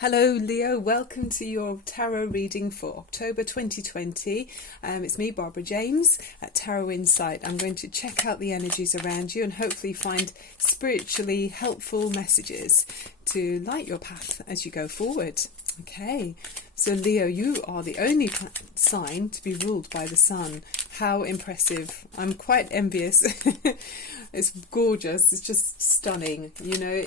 Hello Leo, welcome to your tarot reading for October 2020. It's me, Barbara James, at Tarot Insight. I'm going to check out the energies around you and hopefully find spiritually helpful messages to light your path as you go forward. Okay, so Leo, you are the only sign to be ruled by the sun. How impressive. I'm quite envious. It's gorgeous. It's just stunning. You know,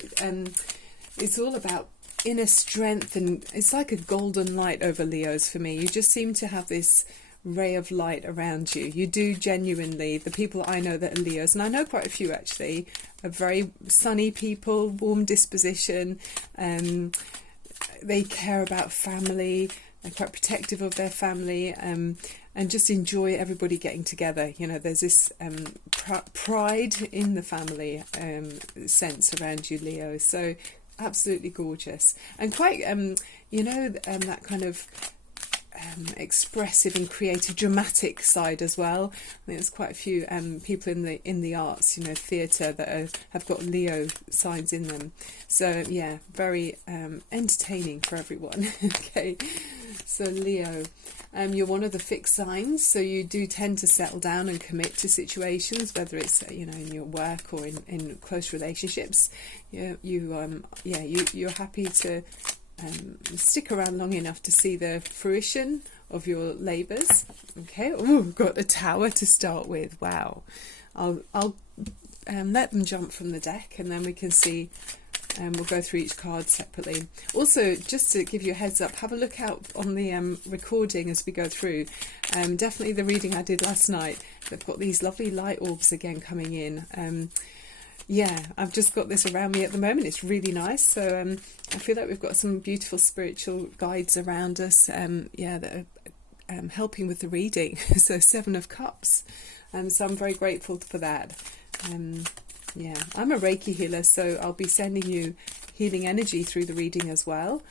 it's all about inner strength, and it's like a golden light over Leos for me. You just seem to have this ray of light around you. You do genuinely. The people I know that are Leos, and I know quite a few actually, are very sunny people, warm disposition. They care about family. They're quite protective of their family, and just enjoy everybody getting together. You know, there's this pride in the family sense around you, Leo. So absolutely gorgeous, and quite that kind of expressive and creative, dramatic side as well. I think there's quite a few people in the arts, you know, theatre, that have got Leo signs in them. So yeah, very entertaining for everyone. Okay, so Leo, you're one of the fixed signs, so you do tend to settle down and commit to situations, whether it's in your work or in close relationships. You're happy to stick around long enough to see the fruition of your labours. Okay, we've got a tower to start with. Wow, I'll let them jump from the deck, and then we can see. We'll go through each card separately. Also, just to give you a heads up, have a look out on the recording as we go through. Definitely the reading I did last night. They've got these lovely light orbs again coming in. I've just got this around me at the moment. It's really nice. So I feel like we've got some beautiful spiritual guides around us. That are helping with the reading. So 7 of Cups. So I'm very grateful for that. I'm a Reiki healer, so I'll be sending you healing energy through the reading as well,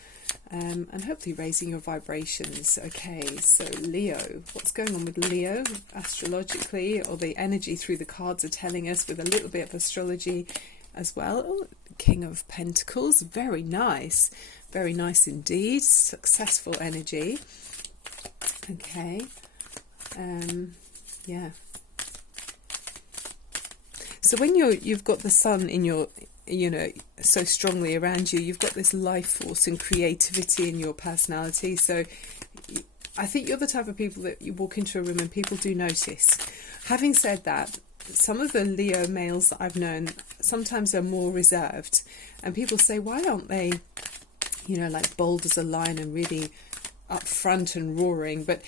and hopefully raising your vibrations. Okay, so Leo, what's going on with Leo astrologically, or the energy through the cards are telling us, with a little bit of astrology as well. Oh, King of Pentacles, very nice indeed. Successful energy. Okay, So when you've got the sun in your, so strongly around you, you've got this life force and creativity in your personality. So I think you're the type of people that you walk into a room and people do notice. Having said that, some of the Leo males that I've known sometimes are more reserved, and people say, why aren't they, like bold as a lion and really upfront and roaring? But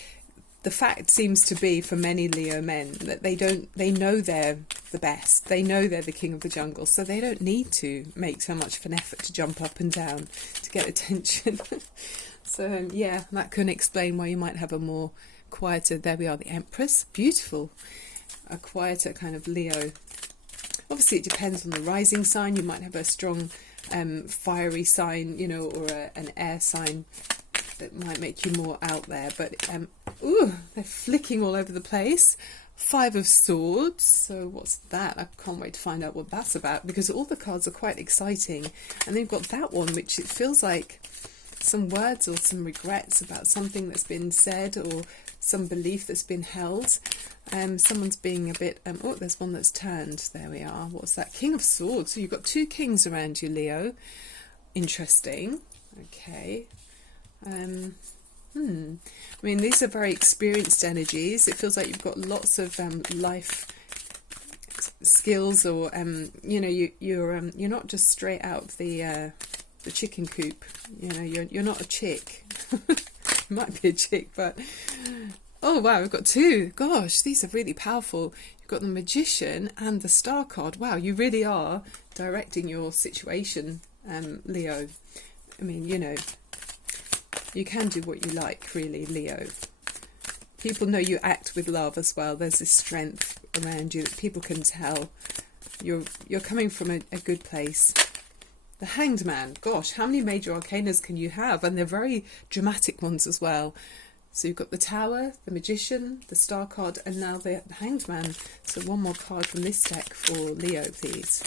the fact seems to be, for many Leo men, that they know they're the best. They know they're the king of the jungle, so they don't need to make so much of an effort to jump up and down to get attention. So that can explain why you might have a more quieter, there we are, the Empress, beautiful, a quieter kind of Leo. Obviously it depends on the rising sign. You might have a strong fiery sign, or an air sign that might make you more out there. But they're flicking all over the place. 5 of Swords, so what's that? I can't wait to find out what that's about, because all the cards are quite exciting, and they've got that one which it feels like some words or some regrets about something that's been said, or some belief that's been held. Someone's being a bit there's one that's turned. There we are. What's that? King of Swords. So you've got 2 kings around you, Leo. Interesting. Okay. I mean, these are very experienced energies. It feels like you've got lots of life skills, or you're not just straight out of the chicken coop. You're not a chick. You might be a chick, but oh wow, we've got 2. Gosh, these are really powerful. You've got the Magician and the Star card. Wow, you really are directing your situation, Leo. I mean, you can do what you like, really, Leo. People know you act with love as well. There's this strength around you that people can tell. You're coming from a good place. The Hanged Man. Gosh, how many major arcanas can you have? And they're very dramatic ones as well. So you've got the Tower, the Magician, the Star card, and now the Hanged Man. So one more card from this deck for Leo, please.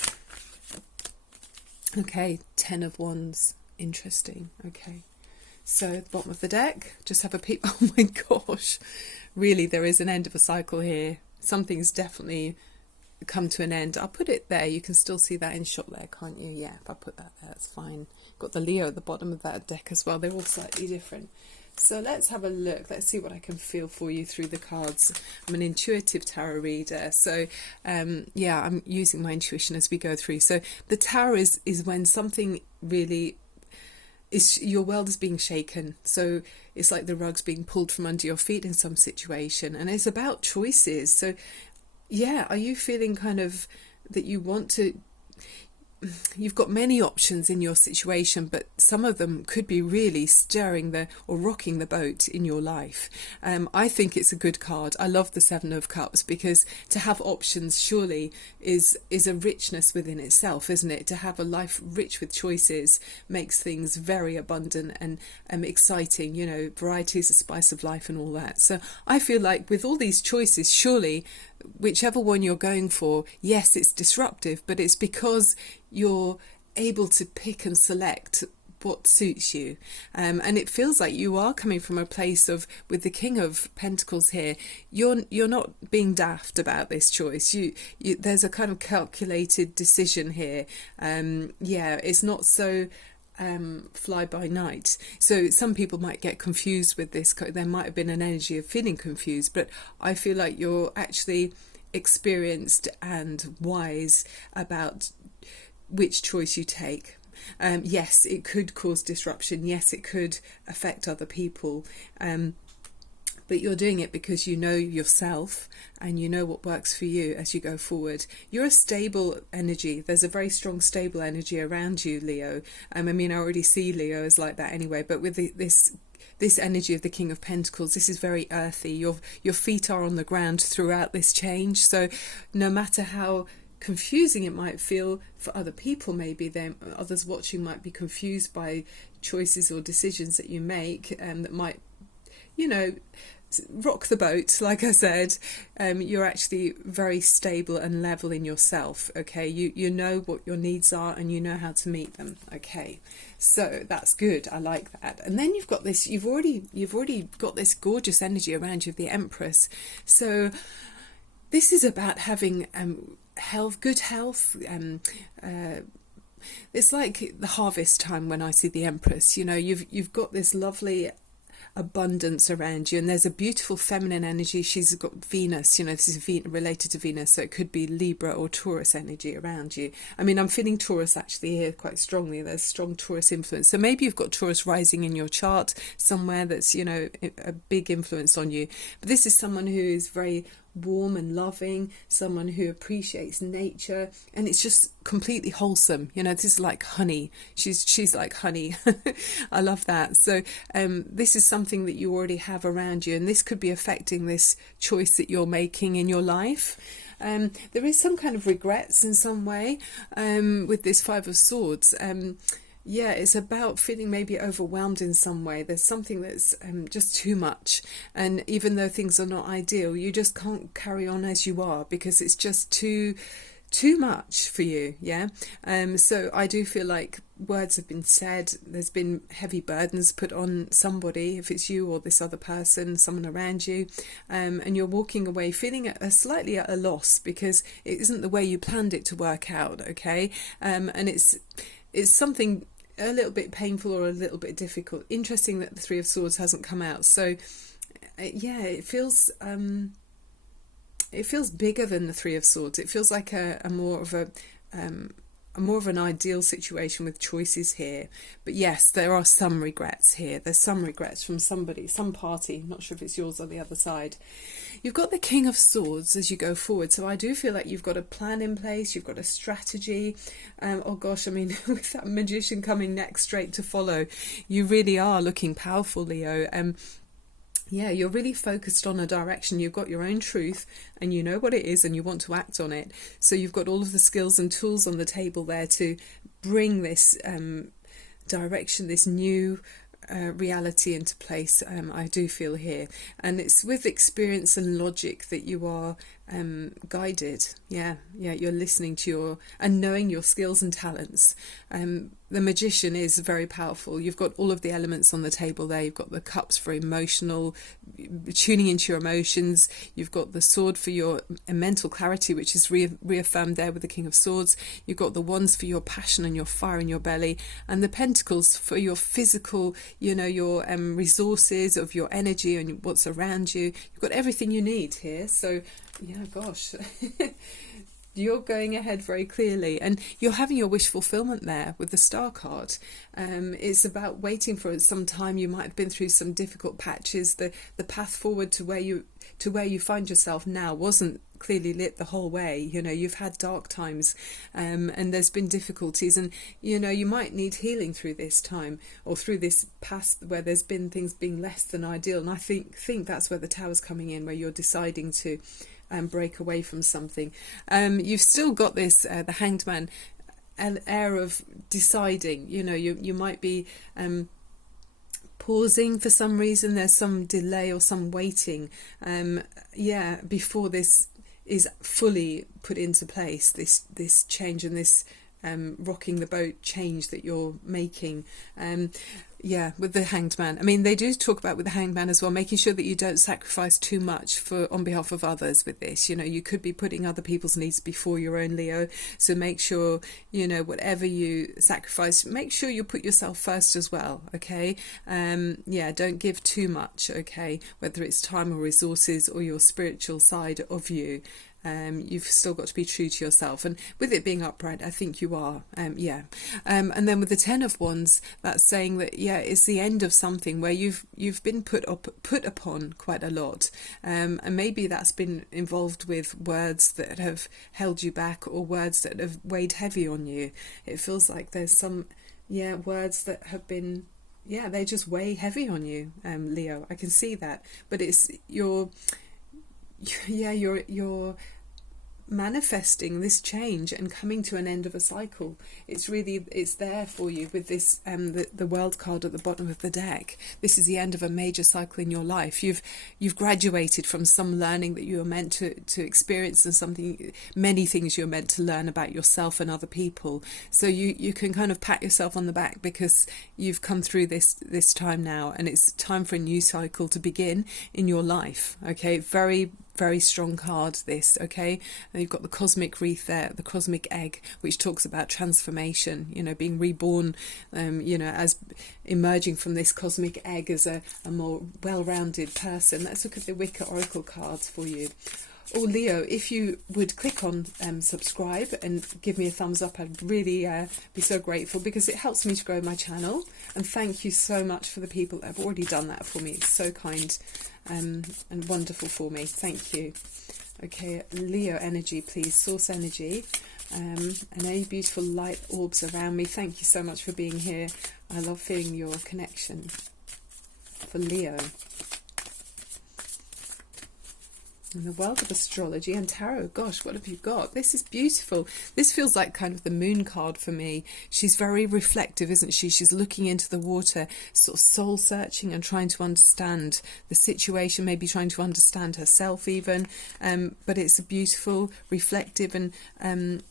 Okay, 10 of Wands. Interesting. Okay. So at the bottom of the deck, just have a peek. Oh my gosh. Really, there is an end of a cycle here. Something's definitely come to an end. I'll put it there. You can still see that in shot there, can't you? Yeah, if I put that there, that's fine. Got the Leo at the bottom of that deck as well. They're all slightly different. So let's have a look. Let's see what I can feel for you through the cards. I'm an intuitive tarot reader. So, yeah, I'm using my intuition as we go through. So the Tower is when something really is, your world is being shaken. So it's like the rug's being pulled from under your feet in some situation. And it's about choices. So, yeah, are you feeling kind of that you want to... You've got many options in your situation, but some of them could be really stirring or rocking the boat in your life. I think it's a good card. I love the Seven of Cups, because to have options surely is a richness within itself, isn't it? To have a life rich with choices makes things very abundant and exciting. You know, variety is the spice of life and all that. So I feel like with all these choices, surely whichever one you're going for, yes, it's disruptive, but it's because you're able to pick and select what suits you. And it feels like you are coming from a place of, with the King of Pentacles here, you're not being daft about this choice. You there's a kind of calculated decision here. Yeah, it's not so fly by night. So some people might get confused with this. There might have been an energy of feeling confused, but I feel like you're actually experienced and wise about which choice you take. Yes, it could cause disruption. Yes, it could affect other people. But you're doing it because you know yourself and you know what works for you as you go forward. You're a stable energy. There's a very strong, stable energy around you, Leo. I mean, I already see Leo as like that anyway, but with this energy of the King of Pentacles, this is very earthy. Your feet are on the ground throughout this change. So no matter how confusing it might feel for other people, maybe others watching might be confused by choices or decisions that you make, that might, you know, rock the boat. Like I said, you're actually very stable and level in yourself. Okay, you know what your needs are and you know how to meet them. Okay, so that's good. I like that. And then you've got this. You've already got this gorgeous energy around you of the Empress. So this is about having health, good health. It's like the harvest time when I see the Empress. You know, you've got this lovely abundance around you, and there's a beautiful feminine energy. She's got Venus, you know, this is related to Venus, so it could be Libra or Taurus energy around you. I mean, I'm feeling Taurus actually here quite strongly. There's strong Taurus influence, so maybe you've got Taurus rising in your chart somewhere that's, you know, a big influence on you. But this is someone who is very warm and loving, someone who appreciates nature, and it's just completely wholesome. You know, this is like honey. She's like honey. I love that. So this is something that you already have around you, and this could be affecting this choice that you're making in your life. There is some kind of regrets in some way with this Five of Swords. Yeah, it's about feeling maybe overwhelmed in some way. There's something that's just too much. And even though things are not ideal, you just can't carry on as you are because it's just too much for you. Yeah. So I do feel like words have been said. There's been heavy burdens put on somebody, if it's you or this other person, someone around you. And you're walking away feeling slightly at a loss because it isn't the way you planned it to work out. Okay. And it's something a little bit painful or a little bit difficult. Interesting that the Three of Swords hasn't come out. So yeah, it feels bigger than the Three of Swords. It feels like a more of an ideal situation with choices here. But yes, there are some regrets here. There's some regrets from somebody, some party. Not sure if it's yours or the other side. You've got the King of Swords as you go forward. So I do feel like you've got a plan in place. You've got a strategy. Oh gosh, I mean, with that Magician coming next straight to follow, you really are looking powerful, Leo. Yeah, you're really focused on a direction. You've got your own truth and you know what it is and you want to act on it. So you've got all of the skills and tools on the table there to bring this direction, this new reality into place. I do feel here. And it's with experience and logic that you are guided. Yeah, you're listening to your and knowing your skills and talents. The magician is very powerful. You've got all of the elements on the table there. You've got the cups for emotional, tuning into your emotions. You've got the sword for your mental clarity, which is reaffirmed there with the King of Swords. You've got the wands for your passion and your fire in your belly, and the pentacles for your physical, your resources of your energy and what's around you. You've got everything you need here. So yeah, gosh. You're going ahead very clearly, and you're having your wish fulfillment there with the Star card. It's about waiting for some time. You might have been through some difficult patches. The path forward to where you find yourself now wasn't clearly lit the whole way. You've had dark times, and there's been difficulties, and you might need healing through this time or through this past where there's been things being less than ideal. And I think that's where the Tower's coming in, where you're deciding to break away from something. You've still got this the Hanged Man, an air of deciding. You might be pausing for some reason. There's some delay or some waiting before this is fully put into place, this change and this rocking the boat change that you're making. With the Hanged Man. I mean, they do talk about with the Hanged Man as well, making sure that you don't sacrifice too much on behalf of others with this. You could be putting other people's needs before your own, Leo. So make sure, whatever you sacrifice, make sure you put yourself first as well, okay? Don't give too much, okay? Whether it's time or resources or your spiritual side of you. You've still got to be true to yourself, and with it being upright, I think you are. And then with the Ten of Wands, that's saying that it's the end of something where you've been put upon quite a lot, and maybe that's been involved with words that have held you back or words that have weighed heavy on you. It feels like there's some words that have been they just weigh heavy on you, Leo. I can see that, but it's you're manifesting this change and coming to an end of a cycle. It's there for you with this the World card at the bottom of the deck. This is the end of a major cycle in your life. You've graduated from some learning that you were meant to experience, and many things you're meant to learn about yourself and other people. So you can kind of pat yourself on the back because you've come through this time now, and it's time for a new cycle to begin in your life. Okay, very, very strong card, this, okay? And you've got the cosmic wreath there, the cosmic egg, which talks about transformation, being reborn, as emerging from this cosmic egg as a more well-rounded person. Let's look at the Wicca Oracle cards for you. Oh, Leo, if you would click on subscribe and give me a thumbs up, I'd really be so grateful, because it helps me to grow my channel. And thank you so much for the people that have already done that for me. It's so kind and wonderful for me. Thank you. Okay, Leo energy, please. Source energy. And any beautiful light orbs around me. Thank you so much for being here. I love feeling your connection. For Leo. In the world of astrology and tarot, gosh, what have you got? This is beautiful. This feels like kind of the moon card for me. She's very reflective, isn't she? She's looking into the water, sort of soul searching and trying to understand the situation, maybe trying to understand herself even. But it's a beautiful, reflective, and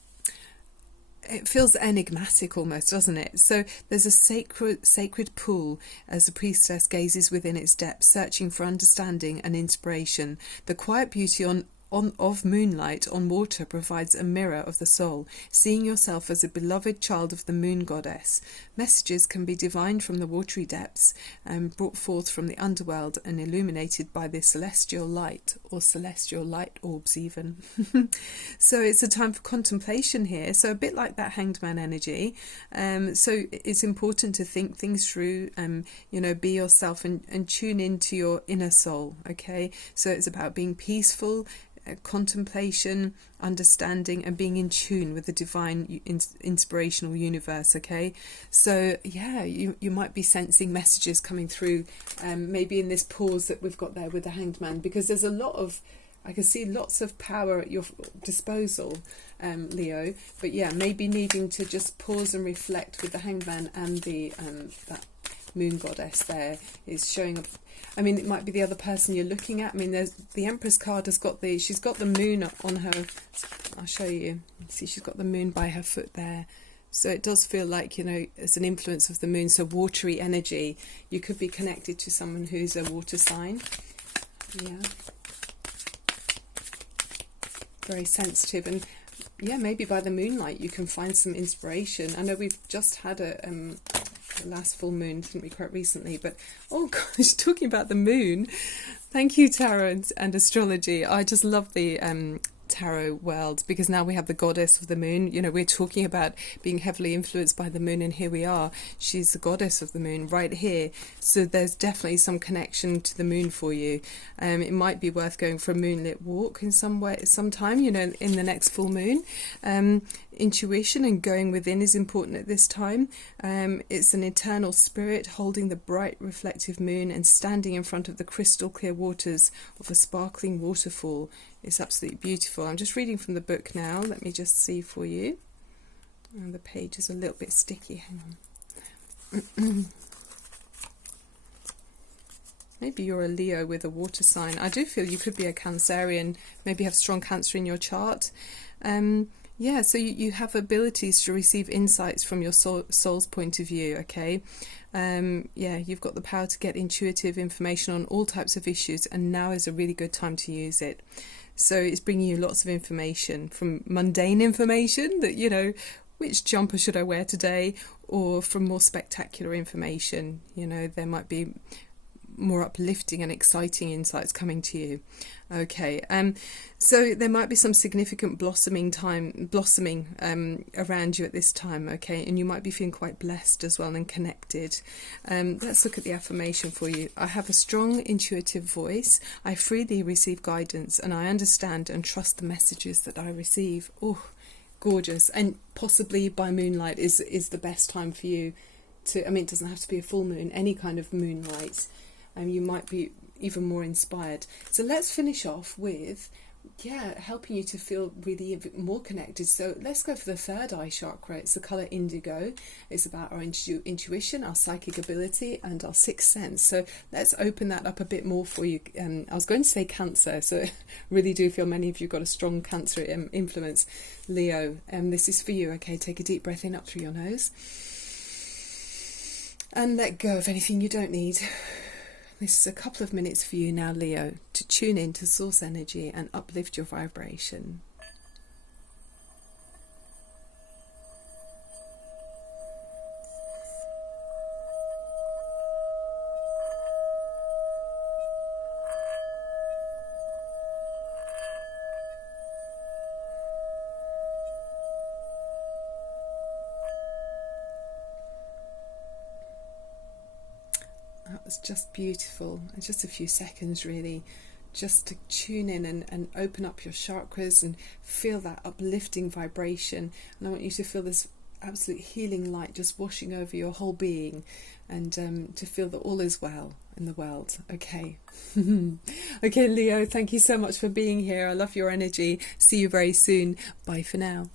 it feels enigmatic almost, doesn't it? So there's a sacred pool as the priestess gazes within its depths, searching for understanding and inspiration. The quiet beauty of moonlight on water provides a mirror of the soul, seeing yourself as a beloved child of the moon goddess. Messages can be divined from the watery depths, brought forth from the underworld and illuminated by the celestial light, or celestial light orbs even. So it's a time for contemplation here, so a bit like that Hanged Man energy. So it's important to think things through, be yourself and tune into your inner soul, okay? So it's about being peaceful, contemplation, understanding, and being in tune with the divine inspirational universe, okay? So you might be sensing messages coming through, maybe in this pause that we've got there with the Hanged Man, because there's I can see lots of power at your disposal, Leo, but maybe needing to just pause and reflect with the Hanged Man and the moon goddess there is showing up. I mean, it might be the other person you're looking at. I mean, there's the Empress card has got she's got the moon on her. I'll show you. See, she's got the moon by her foot there. So it does feel like, it's an influence of the moon. So watery energy. You could be connected to someone who's a water sign. Yeah. Very sensitive. And yeah, maybe by the moonlight you can find some inspiration. I know we've just had a last full moon, didn't we, quite recently? But oh gosh, talking about the moon, thank you, tarot and astrology. I just love the tarot world, because now we have the goddess of the moon. We're talking about being heavily influenced by the moon, and here we are. She's the goddess of the moon right here. So there's definitely some connection to the moon for you. It might be worth going for a moonlit walk in sometime, in the next full moon. Intuition and going within is important at this time. It's an eternal spirit holding the bright reflective moon and standing in front of the crystal clear waters of a sparkling waterfall. It's absolutely beautiful. I'm just reading from the book now. Let me just see for you. And the page is a little bit sticky. Hang on. Maybe you're a Leo with a water sign. I do feel you could be a Cancerian, maybe have strong Cancer in your chart. Yeah, so you have abilities to receive insights from your soul's point of view, okay? Yeah, you've got the power to get intuitive information on all types of issues, and now is a really good time to use it. So it's bringing you lots of information, from mundane information that, which jumper should I wear today, or from more spectacular information. There might be more uplifting and exciting insights coming to you. Okay, so there might be some significant blossoming around you at this time, okay, and you might be feeling quite blessed as well and connected. Let's look at the affirmation for you. I have a strong intuitive voice. I freely receive guidance, and I understand and trust the messages that I receive. Oh, gorgeous. And possibly by moonlight is the best time for you to, it doesn't have to be a full moon, any kind of moonlight. You might be even more inspired. So let's finish off with, helping you to feel really more connected. So let's go for the third eye chakra. It's the colour indigo. It's about our intuition, our psychic ability, and our sixth sense. So let's open that up a bit more for you. I was going to say Cancer, so I really do feel many of you got a strong Cancer influence. Leo, this is for you. Okay, take a deep breath in up through your nose. And let go of anything you don't need. This is a couple of minutes for you now, Leo, to tune in to source energy and uplift your vibration. That was just beautiful. And just a few seconds really, just to tune in and open up your chakras and feel that uplifting vibration. And I want you to feel this absolute healing light just washing over your whole being, and to feel that all is well in the world. Okay. Okay, Leo, thank you so much for being here. I love your energy. See you very soon. Bye for now.